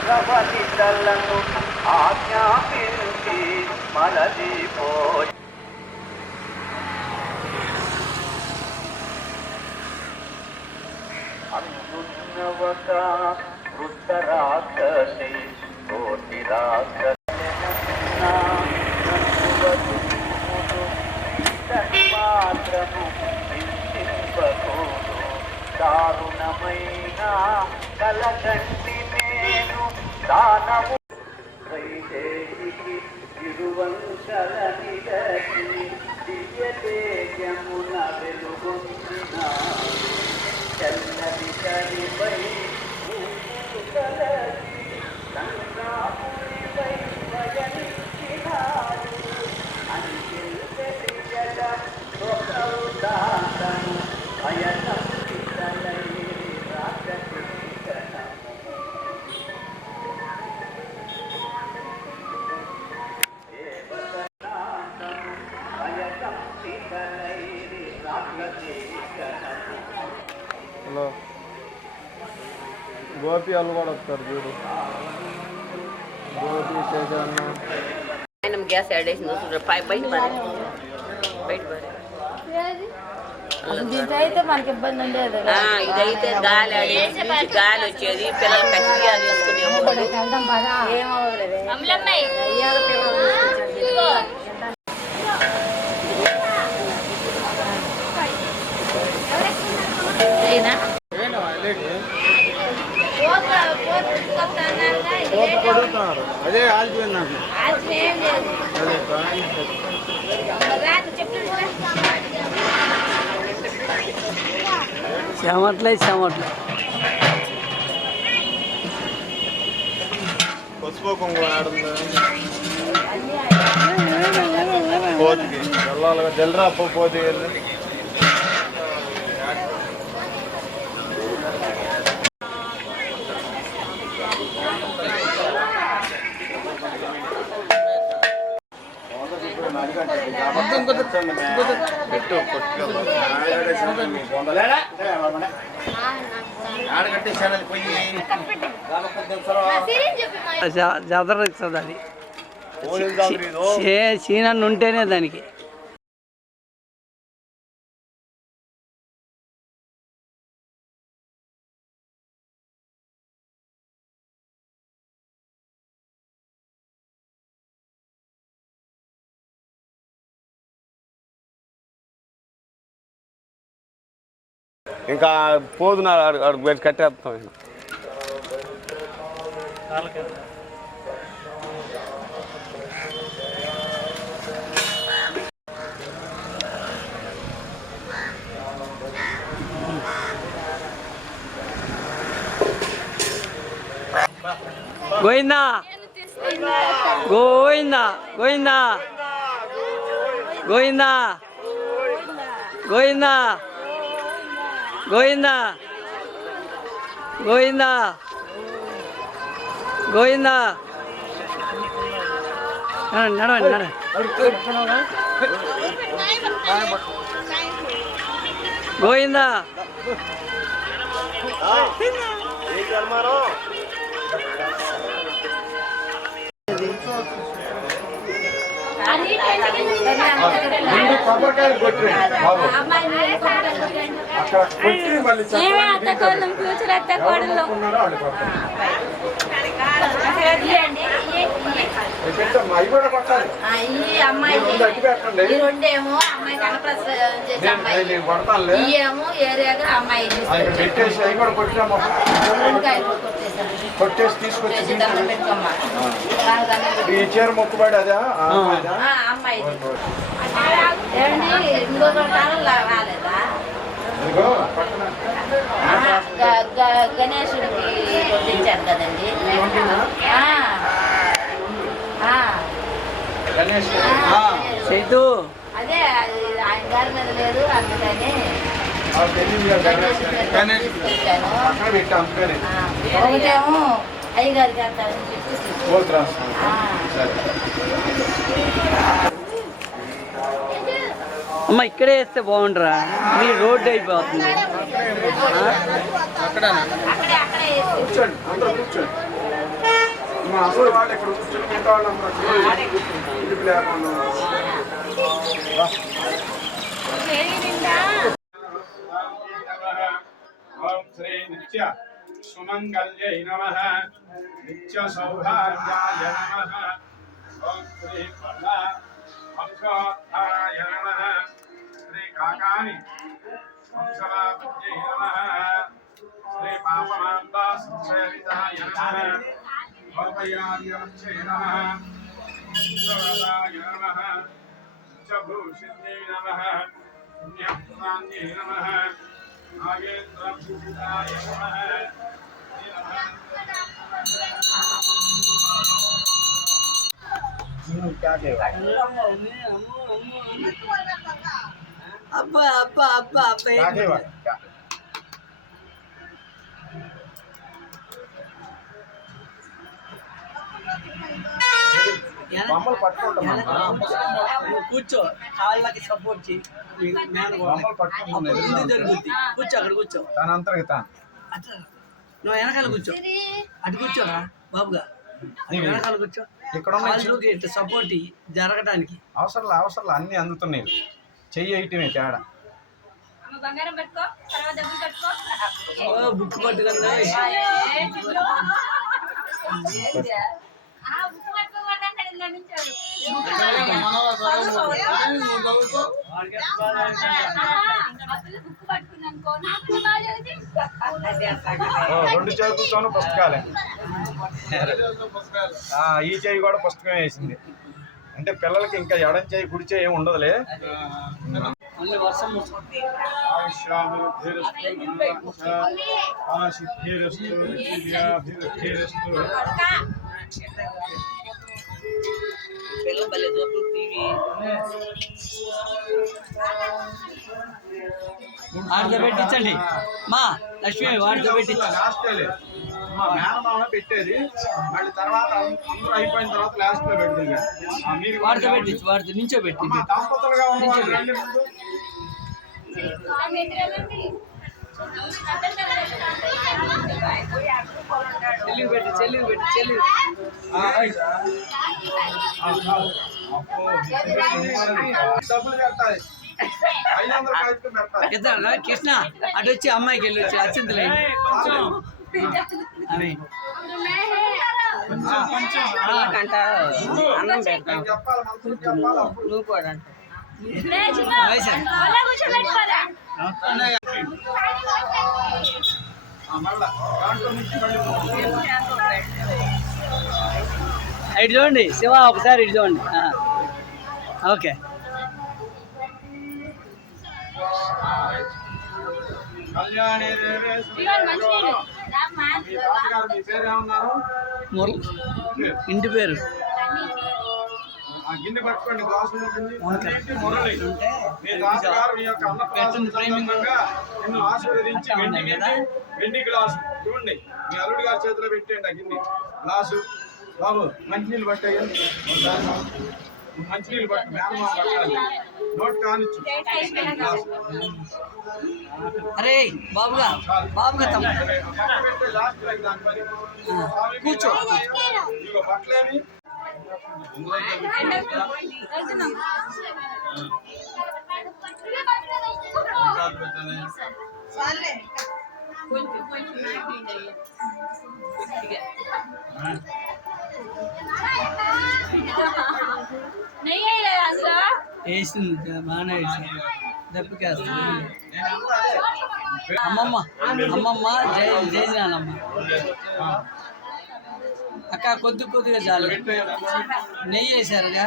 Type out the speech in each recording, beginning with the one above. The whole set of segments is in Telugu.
అసురవనితలను ఆజ్ఞాపించి మలదిపోయి అందున్నవక వృద్ధ రాక్షసి కోటి మాత్రము హింసింపకూడు దారుణమైన కలకంటి నేను దానము వైదేహికి ఇరువంశల నిగతి దివ్య తేజమున వెలుగొందిన చల్లది కలిపై కలది సంగ్రామునిపై భయనిచ్చినాడు అంచెల్జట స్వసౌదాతను భయసంపితలై రాజకీకరణము దేవతనాథను భయసంపితలై రాజకీకరణము. హలో గోపి వాళ్ళు కూడా వస్తారు చూడు గోపి శేషన్న ఆయన గ్యాస్ యాడ్ చేసింది బయట ఇదైతే మనకి ఇబ్బంది ఉండేది ఇదైతే గాలి గాలి వచ్చేది పిల్లలు కట్టిగా తీసుకునేవాళ్ళు అదే ఆల్చిపోయింది చెమట్లే పసుపు కుంకుమ ఆడుందా పోతికి వెళ్ళాలిగా జల్లరా పోతే జాతర ఇస్తుంది అది సీనన్ను ఉంటేనే దానికి ఇంకా పోదున్నారు అడుగు కట్టేస్తాం గోవిందా గోవిందా గోవిందా గోవిందా గోవిందా గోవిందా గోవిందా గోవిందా నడవండి నడవండి గోవిందా ఫ్యూచర్ అత్త కోడలు అమ్మాయి రెండేమో అమ్మాయి కనపడేమో ఏరియాగా అమ్మాయి కొట్టేసి తీసుకొచ్చి ఈ చీర మొక్కుబడి అదా అమ్మాయి ఇంకో రాలేదా గణేశుడికి కొట్టించారు కదండి అదే ఆయన గారి మీద లేదు అందుకని ఒకటేమో అయ్యగారికి అంటారని చెప్పేసి ఓటు రాస్తాను. సరే. అమ్మ ఇక్కడే వేస్తే బాగుండరా, మీ రోడ్డు అయిపోతుంది. అక్కడే వేసి కూర్చోండి, అందరూ కూర్చోండి. మా అసలు వాళ్ళు ఇక్కడ కూర్చొని మిగతా వాళ్ళందరూ ఇంటికి లేకుండా. ఓం శ్రీ నిత్య సుమంగళ్యై నమః, నిత్య సౌభాగ్యాయ నమః. ఓం శ్రీ వంశోద్ధారాయ నమః, శ్రీ కాకాని వంశవాప్త్యై నమః, శ్రీ పాపమాంతా సంసేవితాయ నమః, భవయార్యవక్షై నమః, వంశవదాయ నమః, నిత్యభూషిత్యై నమః, పుణ్యప్రాణ్యై నమః, నాగేంద్రభూషితాయ నమః. అబ్బా అబ్బా అబ్బా అబ్బా కూర్చో, కాళ్ళకి సపోర్ట్ చేయి. జరుగుద్ది. కూర్చో, అక్కడ కూర్చో. అట్లా నువ్వు వెనకాల కూర్చో, అటు కూర్చోరా బాబుగా, వెనకాల కూర్చో. ఇక్కడ సపోర్ట్ జరగటానికి అవసరం అన్ని అందుతున్నాయి. చెయ్యి వేయటమే తేడా. బుక్ పట్టుకుందా రెండు చేతులతోనూ పుస్తకాలే. ఈ చేయి కూడా పుస్తకం వేసింది. అంటే పిల్లలకి ఇంకా ఎడం చేయి కుడి చేయి ఏమి ఉండదులే. వర్షం పిల్లలు భలే చూపు టీవీ. వాడితో పెట్టించండి మా లక్ష్మి, వాడితో పెట్టించండి. మేనమామ పెట్టేది మళ్ళీ తర్వాత అందరూ అయిపోయిన తర్వాత లాస్ట్ లో పెడుతుంది. వాడితో పెట్టించు, వాడితో నుంచో పెట్టి దంపతులుగా ఉన్న చెల్లి పెట్టి చెల్లి పెట్టి చెల్లి డబ్బులు పెట్టాలి. 500 కాగితం పెట్టాలి. ఎత్తాడా కృష్ణ, అటు వచ్చి అమ్మాయికి వెళ్ళి వచ్చి అచ్చింతలే అవి వాళ్ళకంట అన్నం పెడతాం, చెప్పాలి, మనసుకు చెప్పాలి. అప్పుడు నువ్వు కూడా అంట. మళ్ళా దాంట్లో నుంచి మళ్ళీ ఇటు చూడండి శివ, ఒకసారి ఇటు చూడండి. ఓకే. కళ్యాణి మీ పేరేమన్నారు? ఇంటి పేరు ఆ గిన్నె పట్టుకోండి, గ్లాసు మురళి. మీ తాతగారు మీ యొక్క అన్నప్రాసన సందర్భంగా నిన్ను ఆశీర్వదించి వెండి గ్లాసు చూడండి, మీ అల్లుడి గారి చేతిలో పెట్టేయండి. ఆ గిన్నె గ్లాసు. బాబు మంచినీళ్ళు పట్టేయండి, మంచినీళ్ళు పట్టు, మేనమామ పట్టాలి. నోట్ కానిచ్చు. అరే బాబుగా బాబుగా తమ్మ లాస్ట్ దాని పని కూర్చో. ఇగో పట్లేమి వేసింది బాగానే వేసింది, దెబ్బకేస్తుంది. అమ్మమ్మ అమ్మమ్మ జై జయజనానమ్మ. అక్క కొద్దిగా చాలు, నెయ్యి వేసారుగా.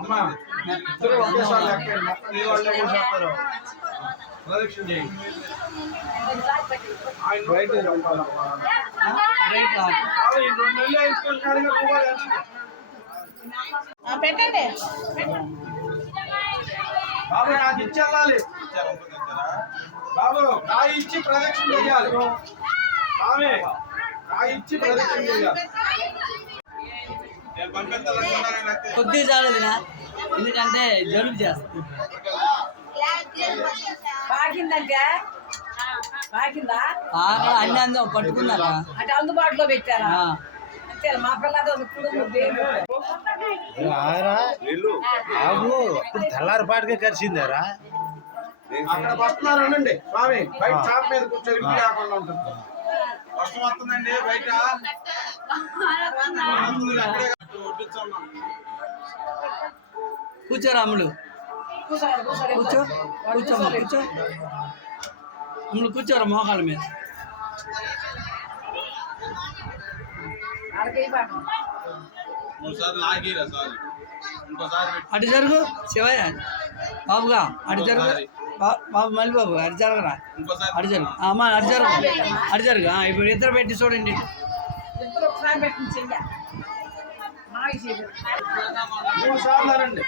అమ్మా ఇద్దరు ఒకేసారి లెక్కండి, మొత్తం మీ వాళ్ళే కూర్చోస్తారు. ప్రదక్షిణ చేయండి. ఆయన బయట చెప్పాలమ్మా. రైట్ రా. ఈ 2 నెలలు వేసుకుంటున్నాడు పెట్టండి. బాబు నాకు ఇచ్చేళ్ళాలి. బాబు కాయ ఇచ్చి ప్రదక్షిణ చేయాలి. ఆమె కాయ ఇచ్చి ప్రదక్షిణ చేయాలి. కొద్దిగా చాలు వదినా, ఎందుకంటే జలుబు చేస్తుంది. అన్ని అందం పట్టుకున్నారా అంటే అందుబాటులో పెట్టారా మా పిల్లలు తెల్లారిపాటిగా కలిసిందారా అక్కడ వస్తున్నారు అనండి స్వామి. బయట చాప మీద కూర్చొని ఇల్లు లేకుండా ఉంటుంది. వర్షం వస్తుందండి బయట. కూర్చో రాములు, కూర్చో కూర్చోమ్మా, కూర్చో అమ్ములు, కూర్చోరా మోకాల మీద. అటు జరుగు శివయ్య బాబుగా, అటు జరుగు బాబు, మళ్ళీ బాబు అటు జరగరా, అటు జరుగు అమ్మా, అటు జరుగు, అటు జరుగు. ఇప్పుడు ఇద్దరు పెట్టి చూడండి. మూడు సార్లు అనండి.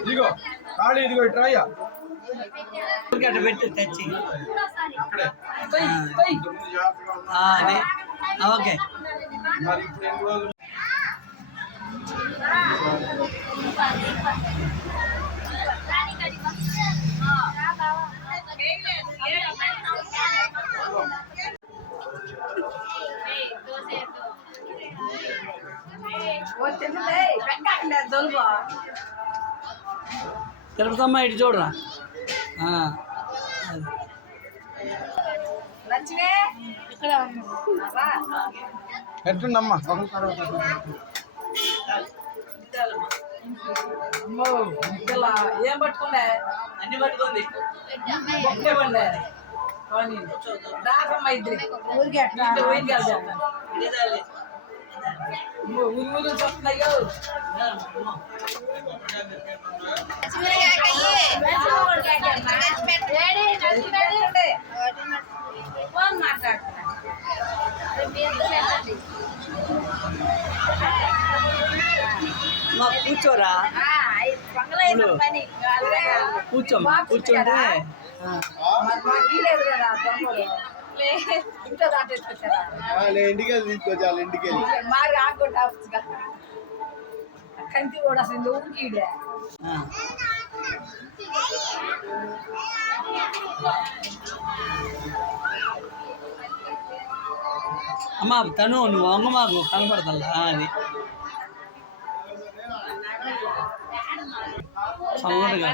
ఇదిగో ఖాళీ, ఇదిగో ఇటు రాయ్యా. అటు పెట్టి తెచ్చి అక్కడే అదే ఓకే. మరి ఇప్పుడు ఎన్ని రోజులు తిరుపతమ్మ ఇటు చూడరా. ఎట్టుండమ్మా ఏం పట్టుకుండే అన్ని పట్టుకుంది. ఒకే పండే రాకమ్మ ఇద్దరు ఊరికి పోయింది ఊరు వస్తున్నాయో. ఫోన్ మాట్లాడుతున్నా కూర్చోరా, కూర్చోమ్మా, కూర్చోంటే ఇంట్లో దాటేసుకొచ్చారా ఇంటికి వెళ్ళి తీసుకొచ్చాలి. ఇంటికి వెళ్ళి మారి ఆకుండా కంటి కూడా అసలు ఊరికి అమ్మా తను నువ్వు వంగ మాకు కనపడతల్లా అది సౌండ్గా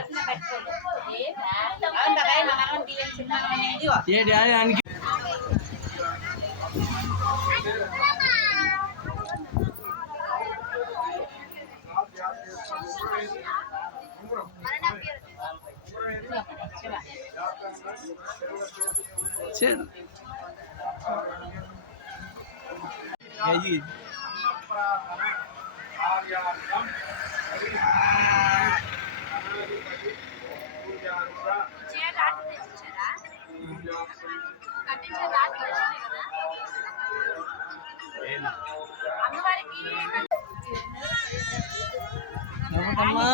ఏంటి ఆయనకి అమ్మా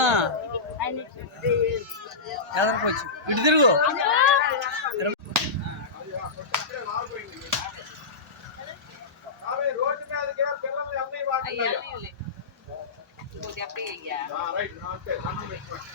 ఎదరికొచ్చు ఇటు తిరుగు. రోడ్డు మీదకి పిల్లల్ని అన్నీ వాడుతున్నాయి. రైట్, అంతే, అన్నం పెట్టుకోండి.